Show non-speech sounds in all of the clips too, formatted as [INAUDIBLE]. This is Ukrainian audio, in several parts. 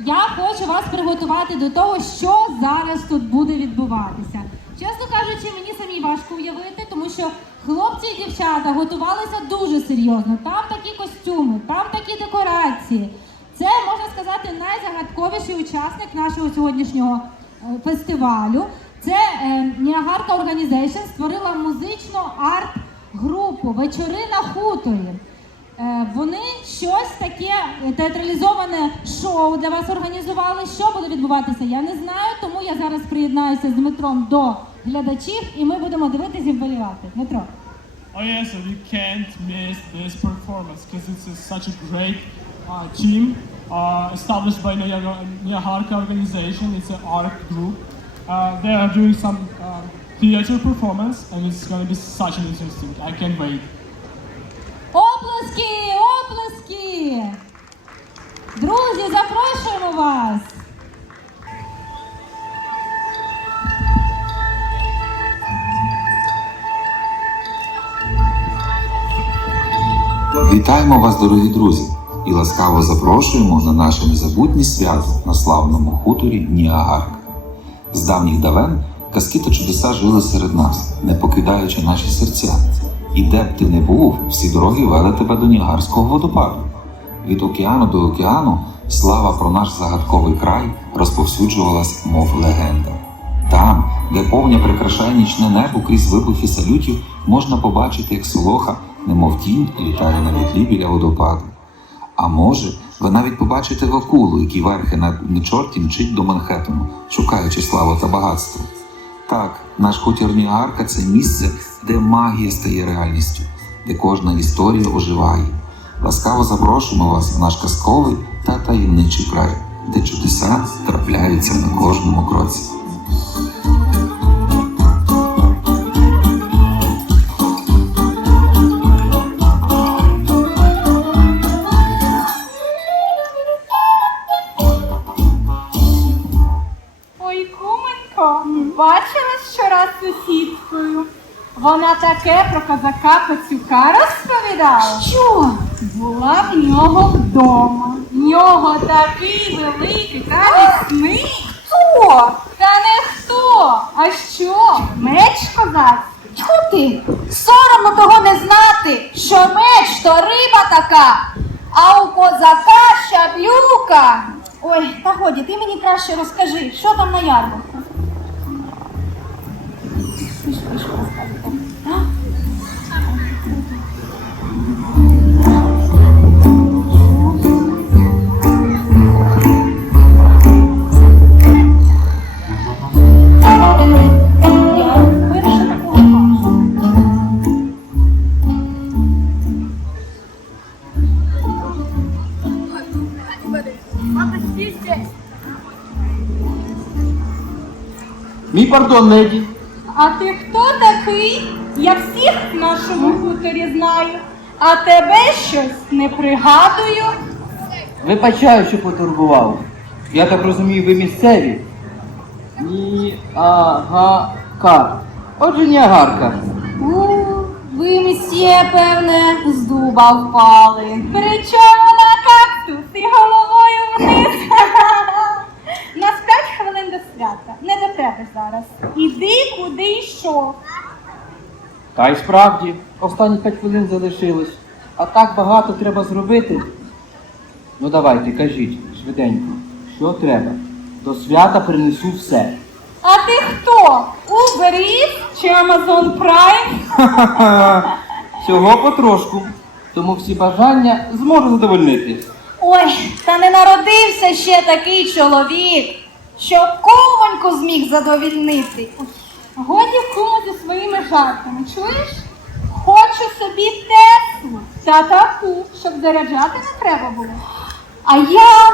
я хочу вас приготувати до того, що зараз тут буде відбуватися. Чесно кажучи, мені самі важко уявити, тому що хлопці і дівчата готувалися дуже серйозно. Там такі костюми, там такі декорації. Це можна сказати найзагадковіший учасник нашого сьогоднішнього е, фестивалю. Це е, Ніагарка Organization створила музичну арт-групу Вечори на хуторі. Е, Вони щось таке е, театралізоване шоу для вас організували. Що буде відбуватися, я не знаю. Тому я зараз приєднаюся з Дмитром до глядачів, і ми будемо дивитися і вболівати. Дмитро. Oh yeah, so you can't miss this performance because it's a, such a great uh, team uh, established by Niaga- organization. It's an art group. Uh, they are doing some uh, theater performance and it's going to be such an interesting. I can't wait. Оплески! Оплески! Друзі, запрошуємо вас! Вітаємо вас, дорогі друзі, і ласкаво запрошуємо на наше незабутнє свято на славному хуторі Ніагарка. З давніх давен казки та чудеса жили серед нас, не покидаючи наші серця. І де б ти не був, всі дороги вели тебе до Ніагарського водопаду. Від океану до океану слава про наш загадковий край розповсюджувалась, мов легенда. Там, де повня прикрашає нічне небо крізь вибухи салютів, можна побачити, як солоха, немов тінь, літає на вітлі біля водопаду. А може, ви навіть побачите вакулу, який верхи на нечорті мчить до Манхеттену, шукаючи славу та багатство. Так, наш хутірні арка це місце, де магія стає реальністю, де кожна історія оживає. Ласкаво запрошуємо вас в наш казковий та таємничий край, де чудеса трапляються на кожному кроці. Таке про козака Пацюка розповідала. Що? Була в нього вдома. В нього такий великий та міцний. Хто? Та не хто. А що? Меч козацький. Тьху ти! Соромно того не знати, що меч то риба така, а у козака щаблюка. Ой, та годі, ти мені краще розкажи, що там на ярмарку. Пардон, леді. А ти хто такий? Я всіх в нашому хуторі знаю, а тебе щось не пригадую. Вибачаю, що потурбував. Я так розумію, ви місцеві. Ні-ага-ка. Отже, Ніагарка. У, ви мсьє, певне, з дуба впали. Причому на кактус і головою вниз. Свята. Не до тебе зараз. Іди, куди йшов. Та й справді, останні п'ять хвилин залишилось. А так багато треба зробити. Ну давайте, кажіть, швиденько, що треба? До свята принесу все. А ти хто? Uber Eats чи Amazon [LAUGHS] Prime? Всього потрошку. Тому всі бажання зможу задовольнити. Ой, та не народився ще такий чоловік, щоб ковоньку зміг задовільнити. Годі куму зі своїми жартами, чуєш? Хочу собі Теслу та таку, щоб заряджати не треба було. А я.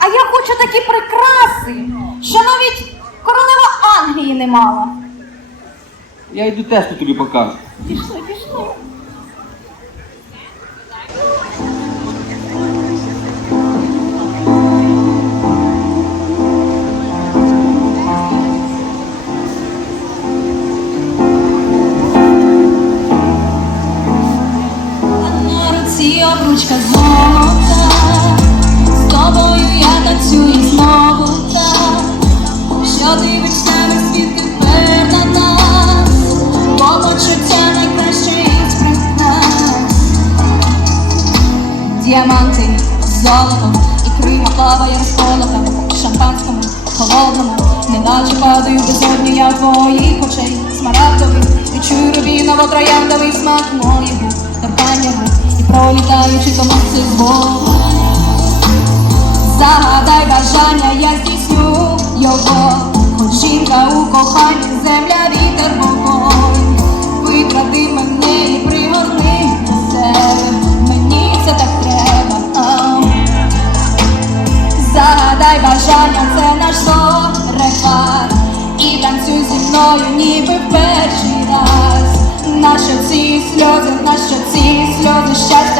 А я хочу такі прикраси, що навіть королева Англії не мала. Я йду тесту тобі покажу. Пішли, пішли. Дівчиночка золота, з тобою я танцюю знову так, що дивишся весь світ тепер на нас, бо почуття найкраще нас. Діаманти, з золотом і кривокова я розколота. Шампанському, холодному, неначе падаю безодню я твоїх очей, смарагдовий, відчую рубіново трояндовий смак моїх, торкання пролітаючи до маси звук. Загадай бажання, я здійсню його. Хоч жінка у коханні, земля, сльози, на ці сльози, щастя,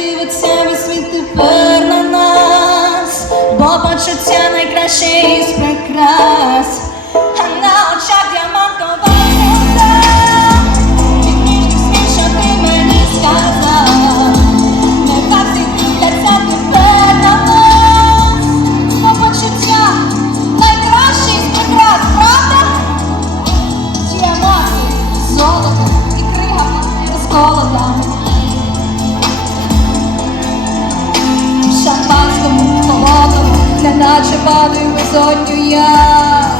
хоч дивиться весь світ тепер на нас, бо почуття найкраще із прикрас, неначе падаю безодню я.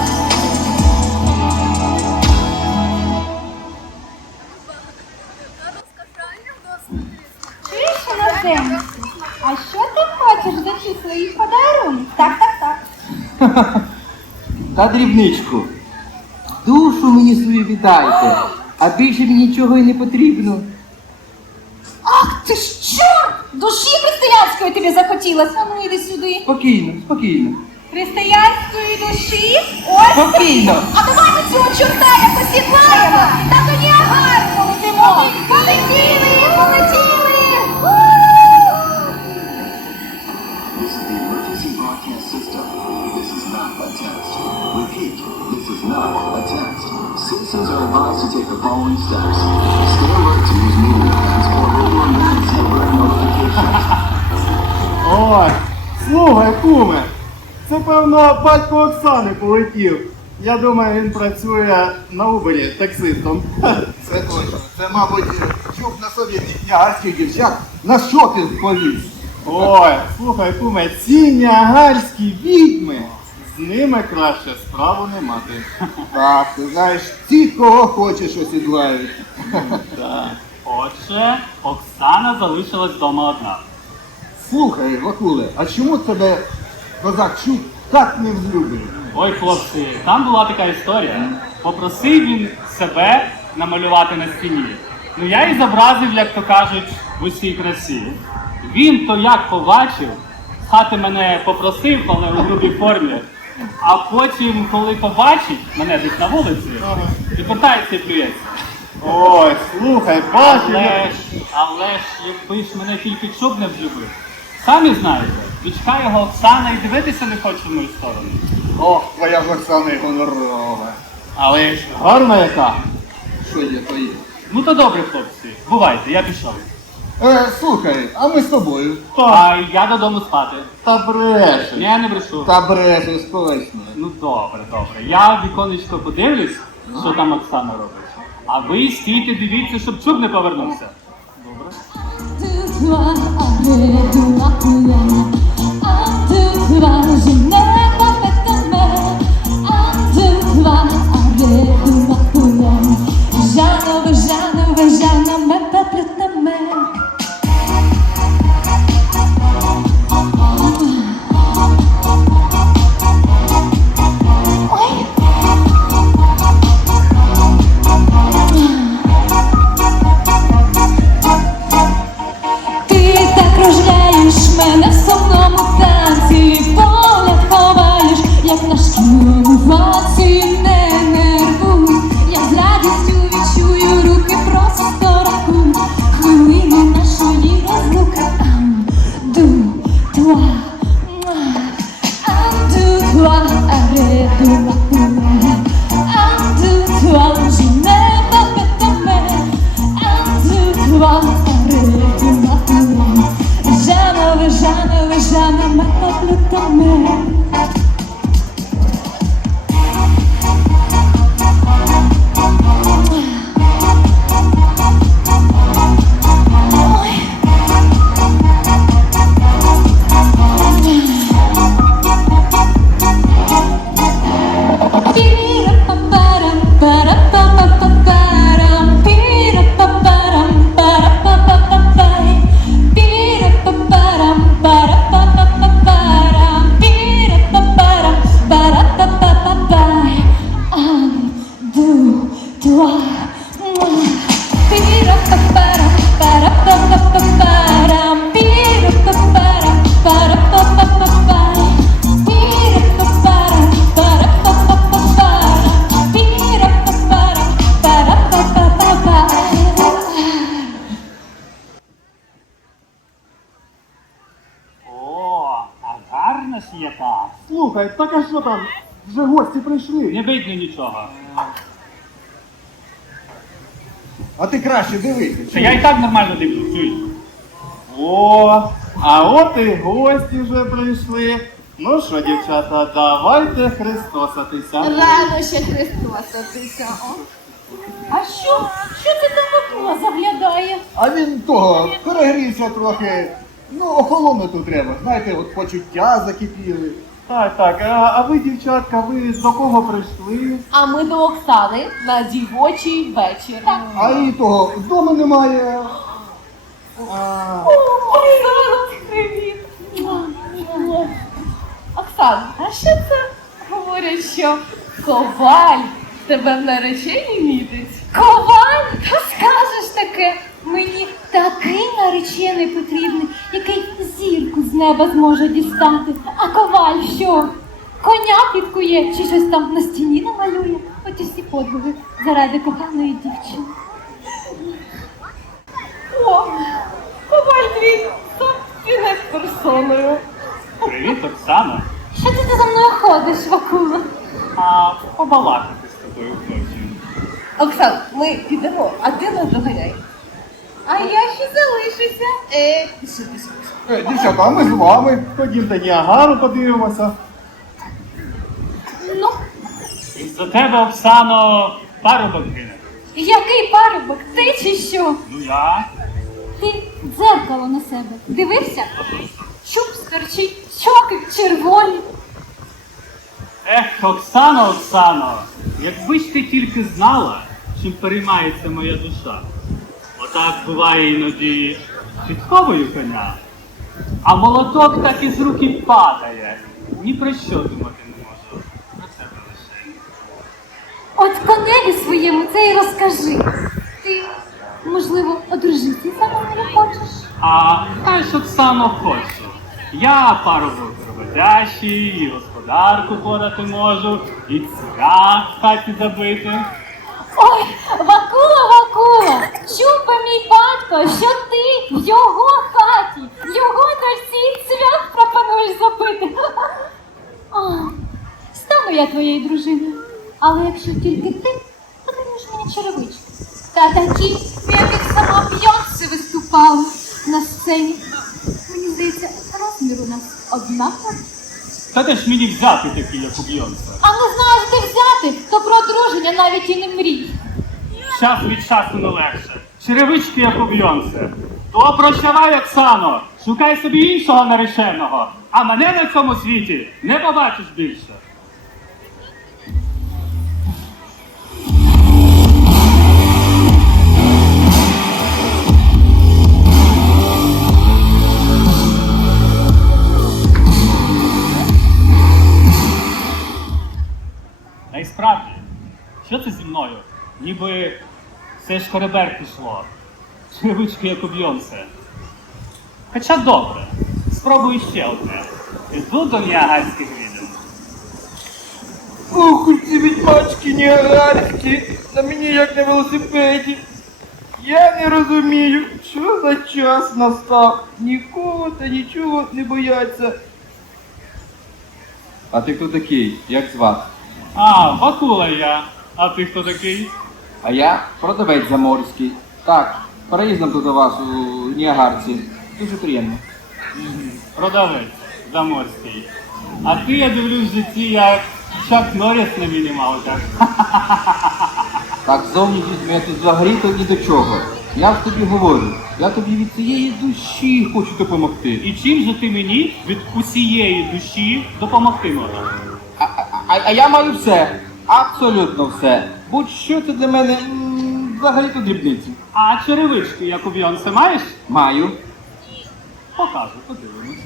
Чуєш, іноземець? А що ти хочеш за ці свої подарунки? Так, так, так. [LAUGHS] Та дрібничку. Душу мені свою віддайте, а більше мені нічого і не потрібно. Ах ти ж чорт! Душі християнської тобі захотілося. А ну йди сюди. Спокійно, спокійно. Християнської душі? Ось Спокійно. А давай ми цього чорта якось сідлаємо. Та до Ніагар полетимо. Полетіли, полетіли. This is the emergency broadcast system. This is not a test. Repeat, this is not a test. Citizens are advised to take the following steps. Stay alert to use media transport over emergency alert notifications. Ой, слухай, куме, це певно батько Оксани полетів. Я думаю, він працює на Убері таксистом. [LAUGHS] Це точно. Це, мабуть, чув на собі ніагарських дівчат на шопінг повіз. Ой, слухай, куме, ці ніагарські відьми, з ними краще справу не мати. [LAUGHS] Так, ти знаєш, ті, кого хочеш, осідлають. Отже, Оксана залишилась вдома одна. Слухай, Вакуле, а чому тебе козак чув так не взлюбив? Ой, хлопці, там була така історія. Попросив він себе намалювати на стіні. Ну я і зобразив, як то кажуть, в усій красі. Він то як побачив, хати мене попросив, але у грубій формі. А потім, коли побачить мене десь на вулиці, відвертається і плюється. Ой, слухай, бачиш. Але ж, але ж, якби ж мене тільки чуб не взлюбив. Самі знаєте, дочка його Оксана і дивитися не хоче в мою сторону. Ох, твоя ж Оксана гонорова. Але ж гарна яка. Що є, то є. Ну то добре, хлопці. Бувайте, я пішов. Е, слухай, а ми з тобою. А я додому спати. Та брешеш. Ні, не брешу. Та брежеш точно. Ну добре, добре. Я в віконечко подивлюсь, що там Оксана робить. А ви стійте, дивіться, щоб чуб не повернувся. 와 아래 누가 그야 아픈 그만심 Вже прийшли. Не видно нічого. А ти краще дивись. Я і так нормально дивлюсь, чуєш? О, а от і гості вже прийшли. Ну що, дівчата, давайте хрестосатися. Рано ще Христосатися. А що? Що це там Вакула заглядає? А він того перегрівся трохи. Ну, охолонути треба. Знаєте, от почуття закипіли. Так, так, а, а ви, дівчатка, ви до кого прийшли? А ми до Оксани на дівочий вечір. А і того вдома немає. А, Оксана, привіт! Оксан, а що це? Говорять, що коваль тебе в нареченні мітить. Коваль? Та скажеш таке. Мені такий наречений потрібний, який зірку з неба зможе дістати. А коваль що? Коня підкує чи щось там на стіні намалює. От і всі подвиги заради коханої дівчини. О, коваль твій собственною персоною. Привіт, Оксана. Що ти за мною ходиш, Вакула? А побалакати з тобою хочу. Оксан, ми підемо, а ти нас доганяй. Я ще залишуся. Е, е, дівчата, а ми з вами. Ходімте Ніагару подивимося. Ну, За тебе, Оксано, парубок гине. який парубок? Ти чи що? Ну я. Ти дзеркало на себе. Дивився? Чуб стерчить, щоки червоні. Ех, Оксано, Оксано, якби ж ти тільки знала, чим переймається моя душа. Отак буває іноді підховую коня, а молоток так із руки падає. Ні про що думати не можу. Про себе лише. От коневі своєму це й розкажи. Ти, можливо, одружитися мною хочеш? А ж Оксано хочу. Я парубок роботящий, і господарку подати можу, і цвях в хаті забити. Ой, Вакула, Вакула, би мій батько, що ти в його хаті, його дочці цвях пропонуєш забити. А, стану я твоєю дружиною. Але якщо тільки ти, то даєш мені черевички. Та такі, в яких сама Бйонсе виступала на сцені. Мені здається, розмір у нас однаковий. Та де ж мені взяти такі, як у Бйонса? Про навіть і не мрій. Час від часу не легше. Черевички, як у Бйонсе. То прощавай, Оксано, шукай собі іншого нареченого, а мене на цьому світі не побачиш більше. Ніби все ж корабер пішло. Черевички як у Бйонсе. Хоча добре, спробую ще одне. Іду до Ніагарських відео. Ух, ці відьмачки ніагарські, на мені як на велосипеді. Я не розумію, що за час настав. Нікого та нічого не бояться. А ти хто такий? Як звати? А, Вакула я. А ти хто такий? А я продавець заморський. Так, переїздом тут до вас у Ніагарці. Дуже приємно. Продавець заморський. А ти, я дивлюсь в житті, як Чак Норріс на мінімалках. [LAUGHS] Так зовнішність моя тут взагалі то ні до чого. Я ж тобі говорю, я тобі від цієї душі хочу допомогти. І чим же ти мені від усієї душі допомогти можеш? А, а, а я маю все. Абсолютно все. Будь-що це для мене м, взагалі-то дрібниці. А черевички, як у Бйонсе, маєш? Маю. Покажу, подивимось.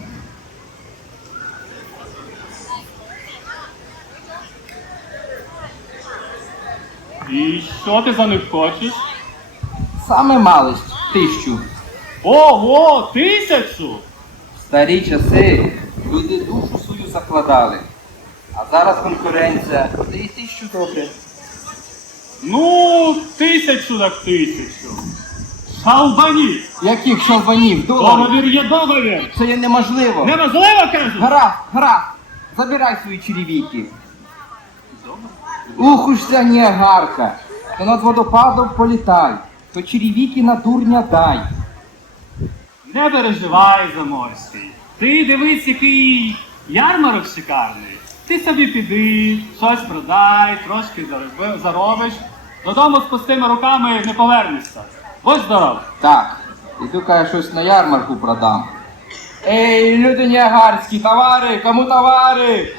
І що ти за них хочеш? Саме малость тисячу. Ого, тисячу! В старі часи люди душу свою закладали. А зараз конкуренція. Та тисячу добре. Ну, тисячу так тисячу. Шалбані! Яких шалванів, доларів? Договір є договір! Це є неможливо. Неможливо, кажуть! Гра, гра. забирай свої черевики. Ух уж ця ніагарка, то над водопадом політай, то черевики на дурня дай. Не переживай, Заморський. Ти дивись, який ярмарок шикарний. Ти собі піди, щось продай, трошки зароби- заробиш. Додому з пустими руками не повернешся. Будь здоров! Так, іду каже щось на ярмарку продам. Ей, люди ніагарські, товари, кому товари?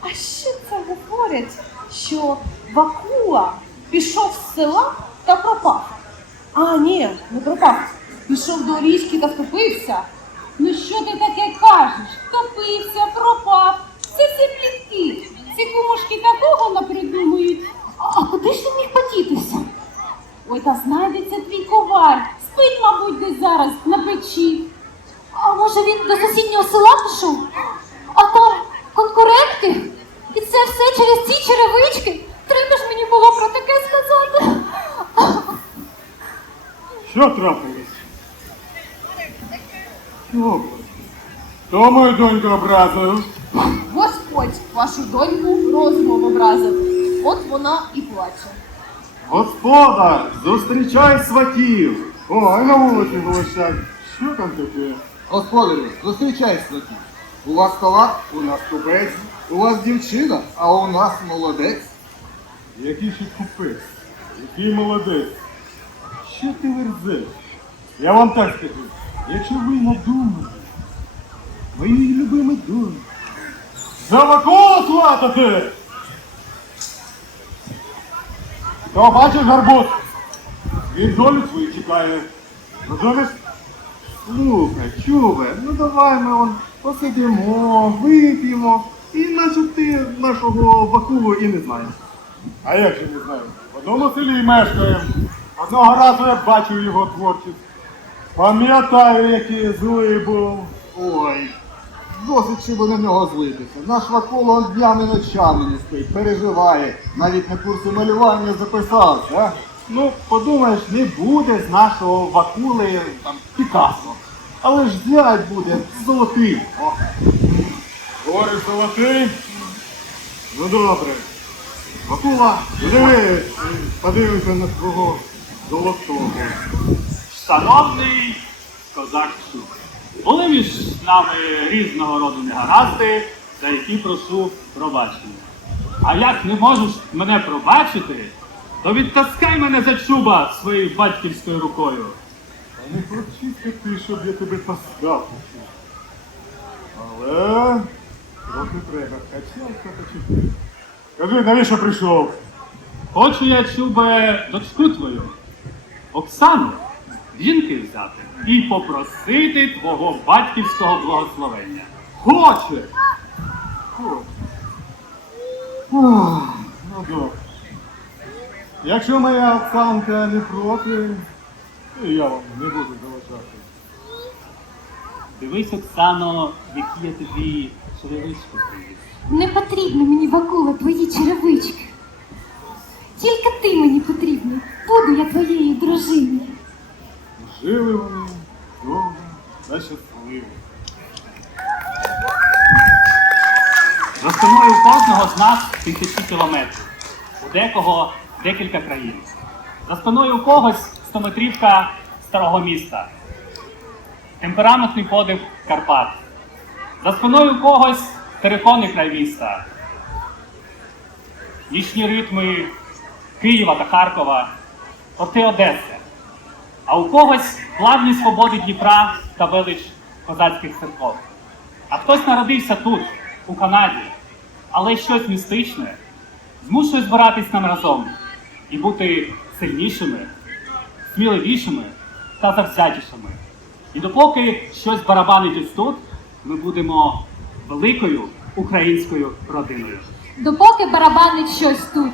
А що це говорять, що Вакула пішов з села та пропав? А, ні, не пропав. Пішов до річки та втопився. Ну що ти таке кажеш? Топився, пропав. Це все плітки. Ці кумушки такого напридумують. А, куди ж ти міг подітися? Ой, та знайдеться твій коваль. Спить, мабуть, десь зараз на печі. А може він до сусіднього села пішов? А там конкуренти? І це все через ці черевички? Було про таке сказати. Що трапилось? Що? Хто мою доньку образив? Господь вашу доньку розумом образив. От вона і плаче. Господа, зустрічай сватів! О, а на вулиці голощать. Що там таке? Господарю, зустрічай святі. У вас товар, у нас купець, у вас дівчина, а у нас молодець. Який ще купець? Який молодець? Що ти верзеш? Я вам так скажу, якщо ви надумаєте, мої любимі доньки, за Миколу сватати! То бачиш гарбуз? Він долю свою чекає. Розумієш? Слухай, чубе, ну давай ми он посидимо, вип'ємо, і наче ти нашого Бакулу і не знаєш. А як же не знаю? В одному селі мешкаємо. Одного разу я бачив його творчість. Пам'ятаю, який злий був. Ой, досить щоб на нього злитися. Наш Вакула он днями ночами не спить, переживає. Навіть на курси малювання записався. а? Ну, подумаєш, не буде з нашого Вакули там Пікассо. Але ж зять буде золотий. О. Говориш золотий? Ну добре. Вакула, диви, подивимося на твого золотого. Шановний козак Чуб, були між нами різного роду негаразди, за які прошу пробачення. А як не можеш мене пробачити, то відтаскай мене за чуба своєю батьківською рукою. Та не хочеться ти, щоб я тебе таскав. Але трохи треба. Качалка почути. Кажи, навіщо прийшов? Хочу я, чубе, дочку твою, Оксану, жінки взяти і попросити твого батьківського благословення. Хоче! Хоче. Ох, Ну добре. Якщо моя Оксанка не проти, то я вам не буду заважати. Дивись, Оксано, які я тобі черевички. Не потрібно мені Вакула твої черевички. Тільки ти мені потрібний. Буду я твоєю дружиною. Жили вони довго та щасливо. За спиною кожного з нас тисячі кілометрів, у декого декілька країн. За спиною у когось стометрівка старого міста, темпераментний подих Карпат. За спиною когось териконний край міста, нічні ритми Києва та Харкова, порти Одеси. А у когось плавні свободи Дніпра та велич козацьких церков. А хтось народився тут, у Канаді, але щось містичне змушує збиратись нам разом і бути сильнішими, сміливішими та завзятішими. І допоки щось барабанить ось тут, ми будемо великою українською родиною. Допоки барабанить щось тут.